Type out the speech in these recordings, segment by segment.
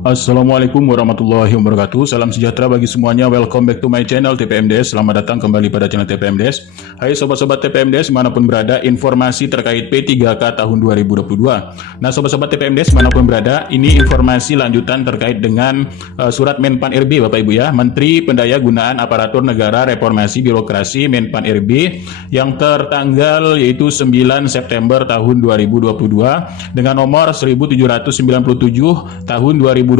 Assalamualaikum warahmatullahi wabarakatuh. Salam sejahtera bagi semuanya. Welcome back to my channel TPMDS. Selamat datang kembali pada channel TPMDS. Hai sobat-sobat TPMDS manapun berada, informasi terkait P3K tahun 2022. Nah sobat-sobat TPMDS manapun berada, ini informasi lanjutan terkait dengan surat Menpan RB Bapak Ibu ya. Menteri Pendayagunaan Aparatur Negara Reformasi Birokrasi Menpan RB yang tertanggal yaitu 9 September tahun 2022 dengan nomor 1797 tahun 2022,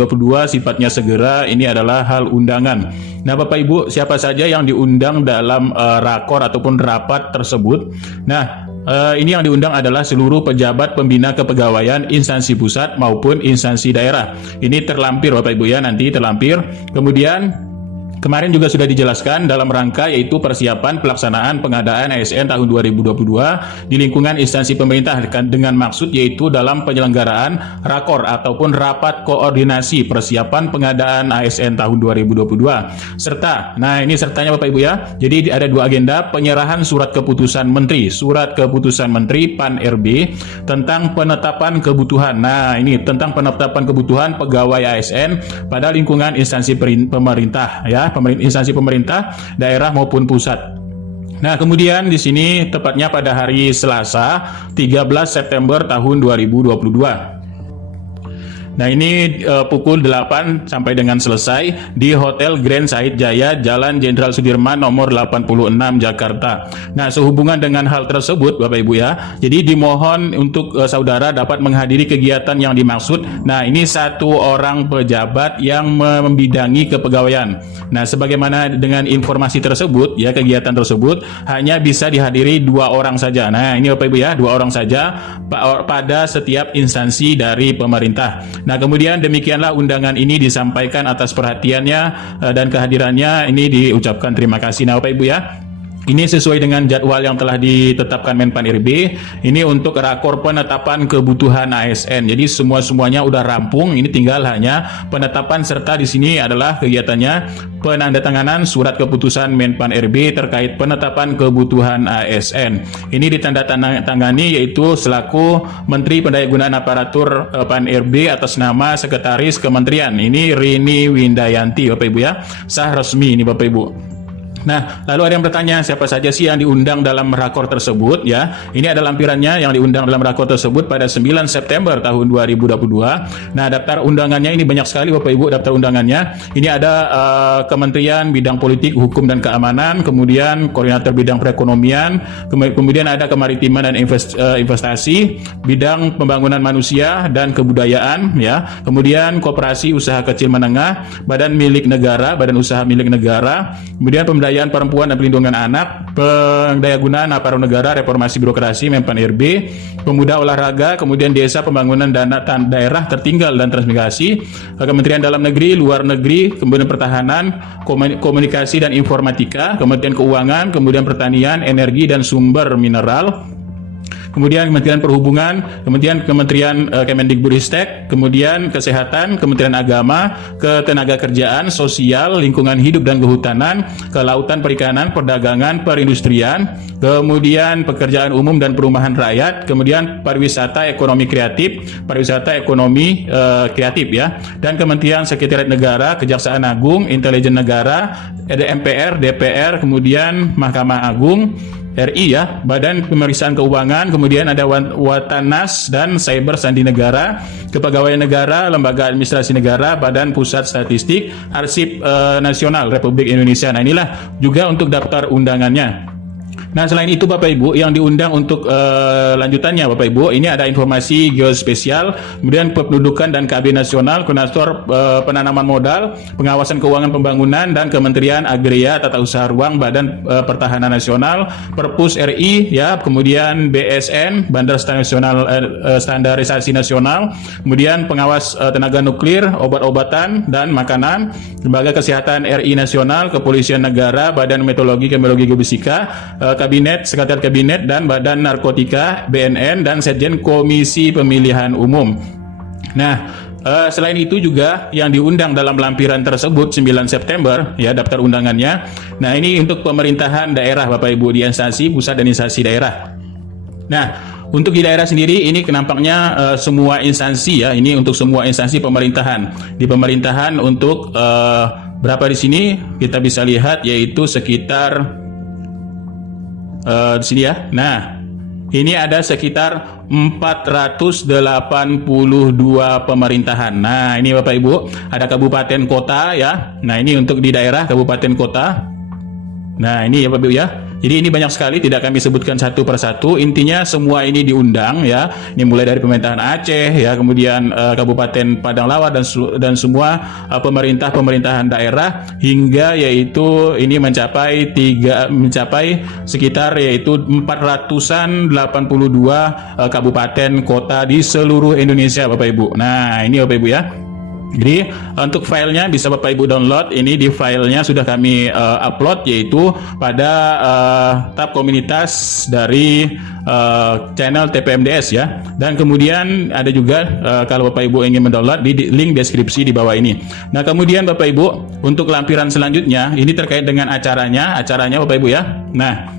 sifatnya segera. Ini adalah hal undangan. Nah Bapak Ibu, siapa saja yang diundang dalam rakor ataupun rapat tersebut? Nah ini yang diundang adalah seluruh pejabat pembina kepegawaian instansi pusat maupun instansi daerah. Ini terlampir Bapak Ibu ya, nanti terlampir. Kemudian kemarin juga sudah dijelaskan dalam rangka yaitu persiapan pelaksanaan pengadaan ASN tahun 2022 di lingkungan instansi pemerintah dengan maksud yaitu dalam penyelenggaraan rakor ataupun rapat koordinasi persiapan pengadaan ASN tahun 2022 serta, nah ini sertanya Bapak Ibu ya, jadi ada dua agenda: penyerahan surat keputusan menteri PAN RB tentang penetapan kebutuhan. Nah ini tentang penetapan kebutuhan pegawai ASN pada lingkungan instansi pemerintah ya, instansi pemerintah daerah maupun pusat. Nah, kemudian di sini tepatnya pada hari Selasa 13 September tahun 2022. Nah ini pukul 8 sampai dengan selesai di Hotel Grand Said Jaya, Jalan Jenderal Sudirman nomor 86 Jakarta. Nah sehubungan dengan hal tersebut Bapak Ibu ya, jadi dimohon untuk saudara dapat menghadiri kegiatan yang dimaksud. Nah ini satu orang pejabat yang membidangi kepegawaian. Nah sebagaimana dengan informasi tersebut ya, kegiatan tersebut hanya bisa dihadiri 2 orang saja. Nah ini Bapak Ibu ya, 2 orang saja pada setiap instansi dari pemerintah. Nah kemudian demikianlah undangan ini disampaikan, atas perhatiannya dan kehadirannya ini diucapkan terima kasih. Nah Bapak Ibu ya, ini sesuai dengan jadwal yang telah ditetapkan Menpan RB. Ini untuk rakor penetapan kebutuhan ASN. Jadi semuanya udah rampung. Ini tinggal hanya penetapan, serta di sini adalah kegiatannya penandatanganan surat keputusan Menpan RB terkait penetapan kebutuhan ASN. Ini ditandatangani yaitu selaku Menteri Pendayagunaan Aparatur PAN RB atas nama Sekretaris Kementerian. Ini Rini Windayanti Bapak Ibu ya. Sah resmi ini Bapak Ibu. Nah, lalu ada yang bertanya, siapa saja sih yang diundang dalam rakor tersebut ya? Ini ada lampirannya yang diundang dalam rakor tersebut pada 9 September tahun 2022. Nah, daftar undangannya ini banyak sekali Bapak Ibu, daftar undangannya. Ini ada Kementerian Bidang Politik, Hukum dan Keamanan, kemudian Koordinator Bidang Perekonomian, kemudian ada Kemaritiman dan Investasi, Bidang Pembangunan Manusia dan Kebudayaan ya. Kemudian Koperasi Usaha Kecil Menengah, Badan Milik Negara, Badan Usaha Milik Negara, kemudian Pemberdayaan Perempuan dan Perlindungan Anak, Pendayagunaan Aparatur Negara Reformasi Birokrasi Menpan RB, Pemuda Olahraga, kemudian Desa, Pembangunan Dana Daerah Tertinggal dan Transmigrasi, Kementerian Dalam Negeri, Luar Negeri, kemudian Pertahanan, Komunikasi dan Informatika, Kementerian Keuangan, kemudian Pertanian, Energi dan Sumber Mineral, kemudian Kementerian Perhubungan, kemudian Kementerian Kemendikbudristek, kemudian Kesehatan, Kementerian Agama, Ketenagakerjaan, Sosial, Lingkungan Hidup dan Kehutanan, Kelautan, Perikanan, Perdagangan, Perindustrian, kemudian Pekerjaan Umum dan Perumahan Rakyat, kemudian Pariwisata Ekonomi Kreatif, Pariwisata Ekonomi Kreatif ya, dan Kementerian Sekretariat Negara, Kejaksaan Agung, Intelijen Negara, MPR, DPR, kemudian Mahkamah Agung RI ya, Badan Pemeriksaan Keuangan, kemudian ada Watanas dan Cyber Sandi Negara, Kepegawaian Negara, Lembaga Administrasi Negara, Badan Pusat Statistik, Arsip Nasional Republik Indonesia. Nah inilah juga untuk daftar undangannya. Nah selain itu Bapak Ibu, yang diundang untuk lanjutannya Bapak Ibu, ini ada informasi geospesial, kemudian kependudukan dan KB nasional, Koordinator penanaman modal, pengawasan keuangan pembangunan, dan Kementerian Agraria Tata Usaha Ruang, Badan Pertahanan Nasional, Perpus RI ya, kemudian BSN, Bandar Standarisasi Nasional, kemudian Pengawas Tenaga Nuklir, Obat-obatan dan Makanan, Lembaga Kesehatan RI Nasional, Kepolisian Negara, Badan Meteorologi, Geofisika, Geofisika, Kabinet, Sekretariat Kabinet dan Badan Narkotika, BNN, dan Sekjen Komisi Pemilihan Umum. Nah, selain itu juga yang diundang dalam lampiran tersebut 9 September ya, daftar undangannya. Nah, ini untuk pemerintahan daerah Bapak Ibu, di instansi pusat dan instansi daerah. Nah, Untuk di daerah sendiri ini nampaknya semua instansi ya, ini untuk semua instansi pemerintahan. Di pemerintahan untuk berapa di sini kita bisa lihat yaitu sekitar di sini ya. Nah, ini ada sekitar 482 pemerintahan. Nah, ini Bapak Ibu, ada kabupaten kota ya. Nah, ini untuk di daerah kabupaten kota. Nah, ini ya Bapak Ibu ya. Jadi ini banyak sekali, tidak kami sebutkan satu persatu. Intinya semua ini diundang ya. Ini mulai dari pemerintahan Aceh ya, kemudian Kabupaten Padang Lawa dan semua pemerintahan daerah hingga yaitu ini mencapai sekitar yaitu 482 kabupaten kota di seluruh Indonesia Bapak Ibu. Nah, ini Bapak Ibu ya. Jadi untuk filenya bisa Bapak Ibu download. Ini di filenya sudah kami upload yaitu pada tab komunitas dari channel TPMDS ya. Dan kemudian ada juga kalau Bapak Ibu ingin mendownload di link deskripsi di bawah ini. Nah, kemudian Bapak Ibu untuk lampiran selanjutnya ini terkait dengan acaranya Bapak Ibu ya. Nah,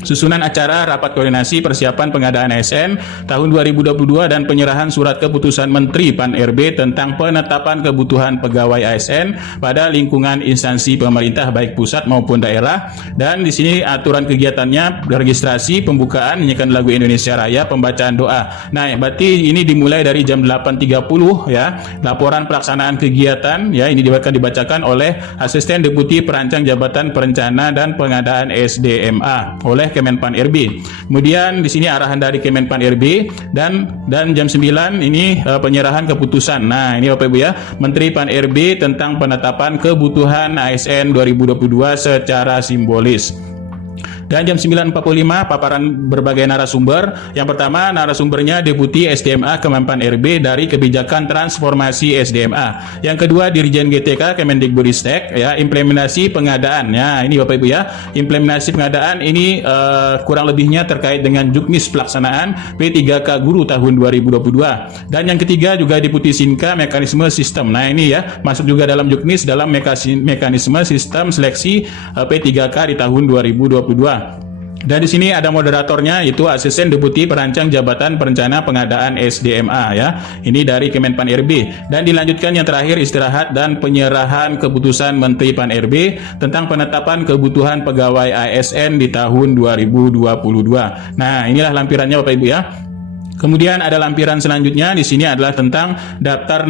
susunan acara rapat koordinasi persiapan pengadaan ASN tahun 2022 dan penyerahan surat keputusan Menteri Pan-RB tentang penetapan kebutuhan pegawai ASN pada lingkungan instansi pemerintah baik pusat maupun daerah. Dan di sini aturan kegiatannya, registrasi, pembukaan, nyanyikan lagu Indonesia Raya, pembacaan doa. Nah, berarti ini dimulai dari jam 8.30 ya. Laporan pelaksanaan kegiatan ya, ini akan dibacakan oleh Asisten Deputi Perancang Jabatan Perencana dan Pengadaan SDMA oleh Kemenpan RB. Kemudian di sini arahan dari Kemenpan RB dan jam 9 ini penyerahan keputusan. Nah, ini Bapak Ibu ya, Menteri Pan RB tentang penetapan kebutuhan ASN 2022 secara simbolis. Dan jam 9.45 paparan berbagai narasumber. Yang pertama narasumbernya Deputi SDMA Kemenpan RB dari kebijakan transformasi SDMA. Yang kedua Dirjen GTK Kemendikbudristek ya, implementasi pengadaan. Ya, ini Bapak Ibu ya, implementasi pengadaan ini kurang lebihnya terkait dengan juknis pelaksanaan P3K Guru tahun 2022. Dan yang ketiga juga Deputi Sinka mekanisme sistem. Nah, ini ya masuk juga dalam juknis dalam mekanisme sistem seleksi P3K di tahun 2022. Dan di sini ada moderatornya yaitu Asisten Deputi Perancang Jabatan Perencana Pengadaan SDMA ya. Ini dari Kemenpan RB. Dan dilanjutkan yang terakhir istirahat dan penyerahan keputusan Menteri Pan RB tentang penetapan kebutuhan pegawai ASN di tahun 2022. Nah, inilah lampirannya Bapak Ibu ya. Kemudian ada lampiran selanjutnya di sini adalah tentang daftar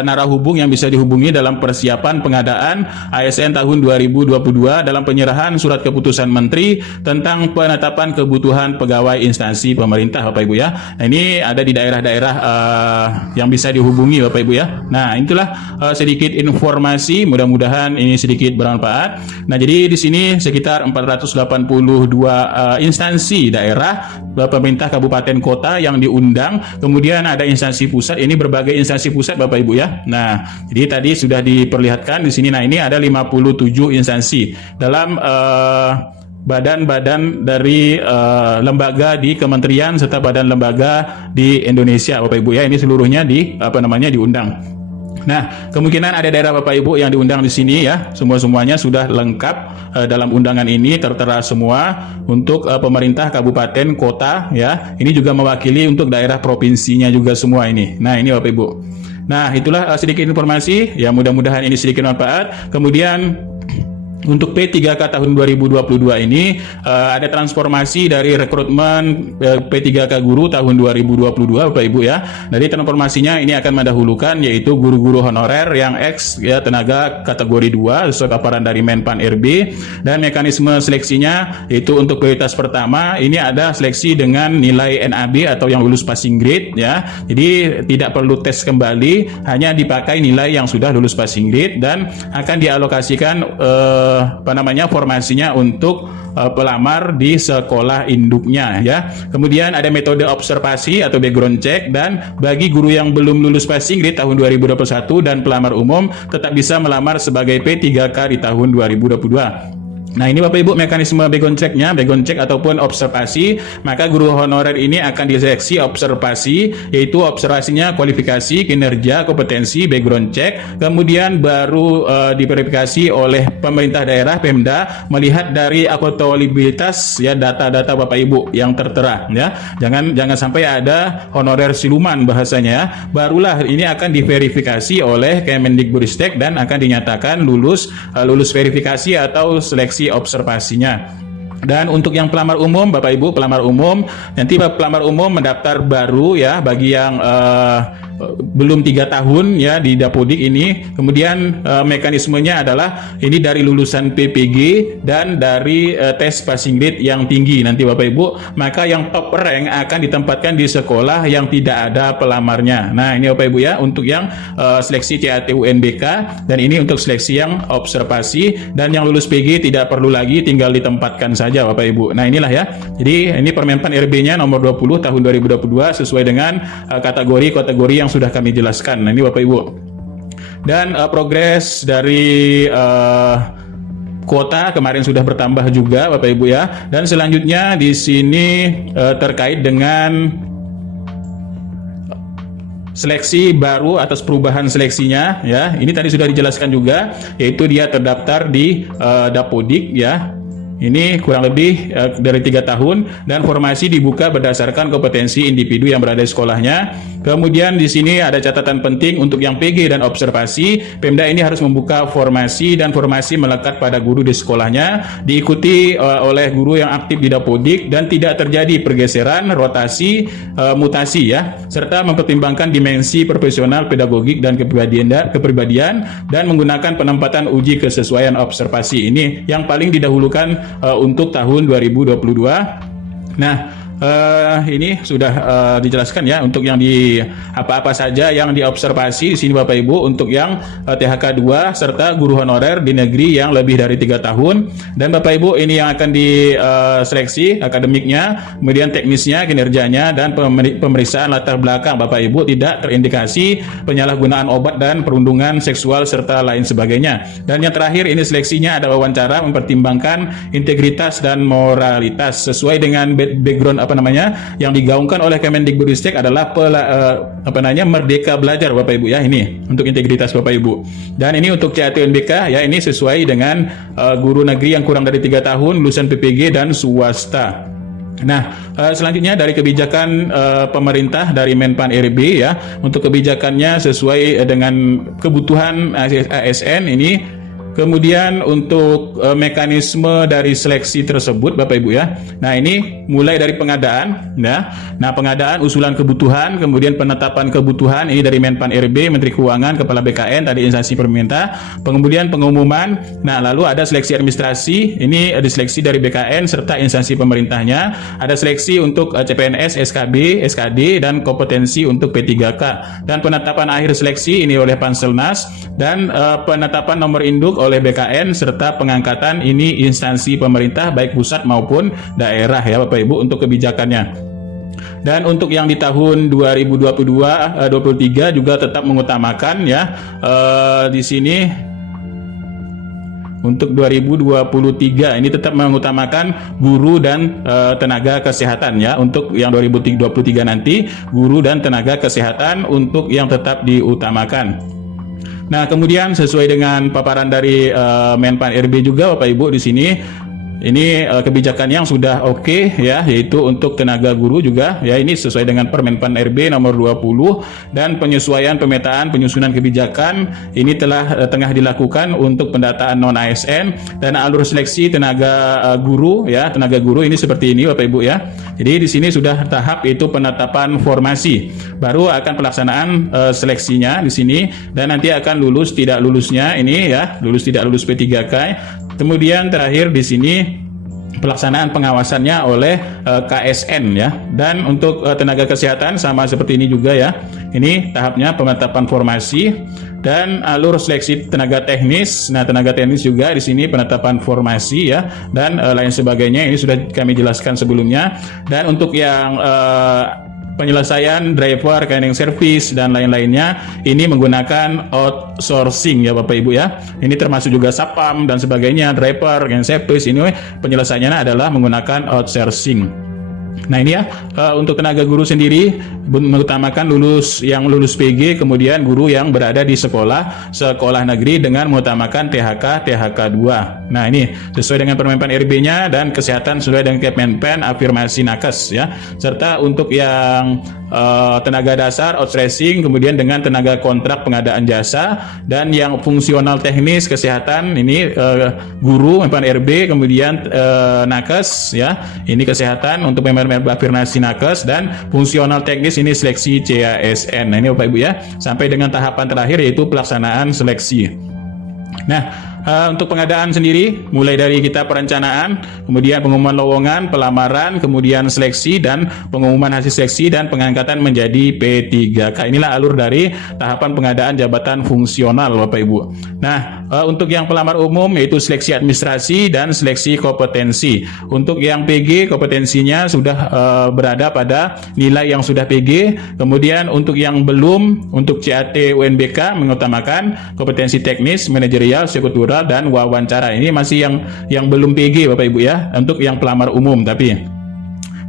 narahubung yang bisa dihubungi dalam persiapan pengadaan ASN tahun 2022 dalam penyerahan surat keputusan Menteri tentang penetapan kebutuhan pegawai instansi pemerintah Bapak Ibu ya. Nah, ini ada di daerah-daerah yang bisa dihubungi Bapak Ibu ya. Nah, itulah sedikit informasi, mudah-mudahan ini sedikit bermanfaat. Nah, jadi di sini sekitar 482 instansi daerah, pemerintah kabupaten kota yang diundang, kemudian ada instansi pusat, ini berbagai instansi pusat Bapak Ibu ya. Nah, jadi tadi sudah diperlihatkan di sini. Nah, ini ada 57 instansi dalam badan-badan dari lembaga di kementerian serta badan lembaga di Indonesia Bapak Ibu ya. Ini seluruhnya diundang. Nah, kemungkinan ada daerah Bapak Ibu yang diundang di sini ya. Semuanya sudah lengkap dalam undangan ini, tertera semua untuk pemerintah kabupaten kota ya. Ini juga mewakili untuk daerah provinsinya juga semua ini. Nah, ini Bapak Ibu. Nah, itulah sedikit informasi ya, mudah-mudahan ini sedikit manfaat. Kemudian untuk P3K tahun 2022 ini ada transformasi dari rekrutmen P3K guru tahun 2022 Bapak Ibu ya. Dari transformasinya ini akan mendahulukan yaitu guru-guru honorer yang X ya, tenaga kategori 2 sesuai paparan dari Menpan RB. Dan mekanisme seleksinya yaitu untuk prioritas pertama ini ada seleksi dengan nilai NAB atau yang lulus passing grade ya. Jadi tidak perlu tes kembali, hanya dipakai nilai yang sudah lulus passing grade dan akan dialokasikan formasinya untuk pelamar di sekolah induknya ya. Kemudian ada metode observasi atau background check, dan bagi guru yang belum lulus passing grade tahun 2021 dan pelamar umum tetap bisa melamar sebagai P3K di tahun 2022. Nah, ini Bapak Ibu mekanisme background check-nya, background check ataupun observasi. Maka guru honorer ini akan diseleksi observasi, yaitu observasinya kualifikasi, kinerja, kompetensi, background check. Kemudian baru diverifikasi oleh pemerintah daerah Pemda melihat dari akuntabilitas ya data-data Bapak Ibu yang tertera ya. Jangan sampai ada honorer siluman bahasanya ya. Barulah ini akan diverifikasi oleh Kemendikbudristek dan akan dinyatakan lulus verifikasi atau seleksi observasinya. Dan untuk yang pelamar umum, Bapak Ibu pelamar umum, nanti pelamar umum mendaftar baru ya bagi yang belum 3 tahun ya di Dapodik ini. Kemudian mekanismenya adalah ini dari lulusan PPG dan dari tes passing rate yang tinggi nanti Bapak Ibu. Maka yang top rank akan ditempatkan di sekolah yang tidak ada pelamarnya. Nah, ini Bapak Ibu ya untuk yang seleksi CAT UNBK, dan ini untuk seleksi yang observasi, dan yang lulus PG tidak perlu lagi, tinggal ditempatkan saja Bapak Ibu. Nah, inilah ya. Jadi ini Permenpan RB-nya nomor 20 tahun 2022 sesuai dengan kategori yang sudah kami jelaskan. Nah, ini Bapak Ibu. Dan progres dari kuota kemarin sudah bertambah juga Bapak Ibu ya. Dan selanjutnya di sini terkait dengan seleksi baru atas perubahan seleksinya ya. Ini tadi sudah dijelaskan juga, yaitu dia terdaftar di Dapodik ya. Ini kurang lebih dari 3 tahun, dan formasi dibuka berdasarkan kompetensi individu yang berada di sekolahnya. Kemudian di sini ada catatan penting untuk yang PG dan observasi. Pemda ini harus membuka formasi, dan formasi melekat pada guru di sekolahnya, diikuti oleh guru yang aktif di Dapodik, dan tidak terjadi pergeseran, rotasi, mutasi ya, serta mempertimbangkan dimensi profesional, pedagogik, dan kepribadian, dan menggunakan penempatan uji kesesuaian observasi. Ini yang paling didahulukan untuk tahun 2022. Nah, ini sudah dijelaskan ya untuk yang di apa-apa saja yang diobservasi di sini Bapak Ibu, untuk yang THK 2 serta guru honorer di negeri yang lebih dari 3 tahun. Dan Bapak Ibu ini yang akan diseleksi akademiknya, kemudian teknisnya, kinerjanya, dan pemeriksaan latar belakang Bapak Ibu tidak terindikasi penyalahgunaan obat dan perundungan seksual serta lain sebagainya. Dan yang terakhir ini seleksinya ada wawancara mempertimbangkan integritas dan moralitas sesuai dengan background yang digaungkan oleh Kemendikbudristek adalah merdeka belajar Bapak Ibu ya. Ini untuk integritas Bapak Ibu. Dan ini untuk CAT UNBK ya, ini sesuai dengan guru negeri yang kurang dari 3 tahun, lulusan PPG dan swasta. Nah, selanjutnya dari kebijakan pemerintah dari Menpan RB ya, untuk kebijakannya sesuai dengan kebutuhan ASN ini. Kemudian untuk mekanisme dari seleksi tersebut Bapak Ibu ya. Nah, ini mulai dari pengadaan ya. Nah, pengadaan usulan kebutuhan, kemudian penetapan kebutuhan ini dari Menpan RB, Menteri Keuangan, Kepala BKN, tadi instansi pemerintah. Kemudian pengumuman. Nah, lalu ada seleksi administrasi, ini diseleksi dari BKN serta instansi pemerintahnya. Ada seleksi untuk CPNS, SKB, SKD, dan kompetensi untuk P3K. Dan penetapan akhir seleksi ini oleh Panselnas, dan penetapan nomor induk oleh BKN, serta pengangkatan ini instansi pemerintah baik pusat maupun daerah ya Bapak Ibu untuk kebijakannya. Dan untuk yang di tahun 2022-23 juga tetap mengutamakan ya di sini. Untuk 2023 ini tetap mengutamakan guru dan tenaga kesehatan ya. Untuk yang 2023 nanti guru dan tenaga kesehatan untuk yang tetap diutamakan. Nah, kemudian sesuai dengan paparan dari Menpan RB juga Bapak Ibu di sini, ini kebijakan yang sudah oke ya, yaitu untuk tenaga guru juga ya, ini sesuai dengan Permenpan RB nomor 20, dan penyesuaian pemetaan penyusunan kebijakan ini tengah dilakukan untuk pendataan non ASN dan alur seleksi tenaga guru ya. Tenaga guru ini seperti ini Bapak Ibu ya. Jadi di sini sudah tahap itu penetapan formasi. Baru akan pelaksanaan seleksinya di sini, dan nanti akan lulus tidak lulusnya ini ya, lulus tidak lulus P3K. Kemudian terakhir di sini pelaksanaan pengawasannya oleh KSN ya. Dan untuk tenaga kesehatan sama seperti ini juga ya. Ini tahapnya penetapan formasi dan alur seleksi tenaga teknis. Nah, tenaga teknis juga di sini penetapan formasi ya, dan lain sebagainya ini sudah kami jelaskan sebelumnya. Dan untuk yang penyelesaian driver, cleaning service, dan lain-lainnya ini menggunakan outsourcing ya Bapak Ibu ya. Ini termasuk juga sapam dan sebagainya, driver, cleaning service, ini penyelesaiannya adalah menggunakan outsourcing. Nah ini ya, untuk tenaga guru sendiri mengutamakan yang lulus PG, kemudian guru yang berada di sekolah negeri dengan mengutamakan THK 2. Nah ini sesuai dengan Permenpan RB-nya dan kesehatan sesuai dengan Kemenpen afirmasi nakes ya. Serta untuk yang tenaga dasar outsourcing, kemudian dengan tenaga kontrak pengadaan jasa, dan yang fungsional teknis kesehatan ini guru Permenpan RB, kemudian nakes ya. Ini kesehatan untuk afirmasi nakes, dan fungsional teknis ini seleksi CASN. Nah ini Bapak Ibu ya, sampai dengan tahapan terakhir yaitu pelaksanaan seleksi. Nah, untuk pengadaan sendiri mulai dari kita perencanaan, kemudian pengumuman lowongan, pelamaran, kemudian seleksi dan pengumuman hasil seleksi dan pengangkatan menjadi P3K. Inilah alur dari tahapan pengadaan jabatan fungsional Bapak Ibu. Nah, untuk yang pelamar umum yaitu seleksi administrasi dan seleksi kompetensi. Untuk yang PG kompetensinya sudah berada pada nilai yang sudah PG. Kemudian untuk yang belum, untuk CAT UNBK mengutamakan kompetensi teknis, manajerial, struktural, dan wawancara. Ini masih yang belum PG Bapak Ibu ya, untuk yang pelamar umum tapi.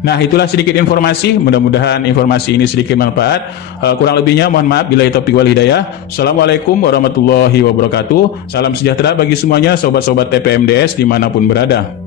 Nah itulah sedikit informasi, mudah-mudahan informasi ini sedikit manfaat. Kurang lebihnya mohon maaf, billahi taufiq wal hidayah. Assalamualaikum warahmatullahi wabarakatuh. Salam sejahtera bagi semuanya sobat-sobat TPMDS dimanapun berada.